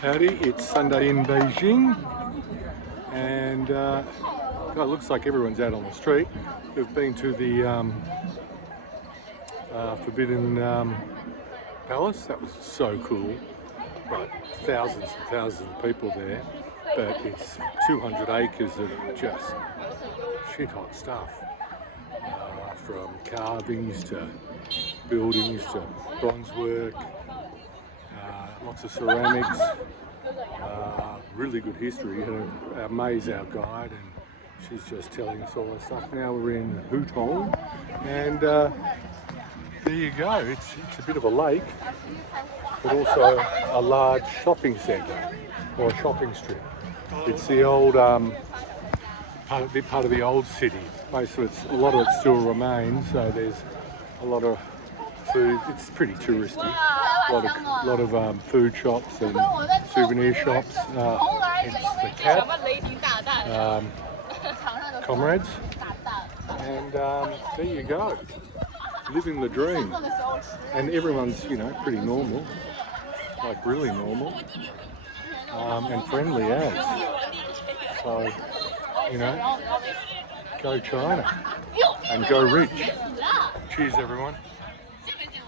Howdy, it's Sunday in Beijing, and God, it looks like everyone's out on the street. We've been to the Forbidden Palace. That was so cool. Right, thousands and thousands of people there, but it's 200 acres of just shit hot stuff, from carvings to buildings to bronze work, lots of ceramics. Really good history. Our May's our guide, and she's just telling us all this stuff. Now we're in Hutong, and there you go. It's a bit of a lake, but also a large shopping centre or a shopping strip. It's the old part of the old city. Most of it's, a lot of it still remains. So there's a lot of food. It's pretty touristy. A lot of food shops and souvenir shops. It's the Cap, comrades, and there you go, living the dream. And everyone's, pretty normal, like really normal, and friendly as. So, go China and go rich. Cheers, everyone.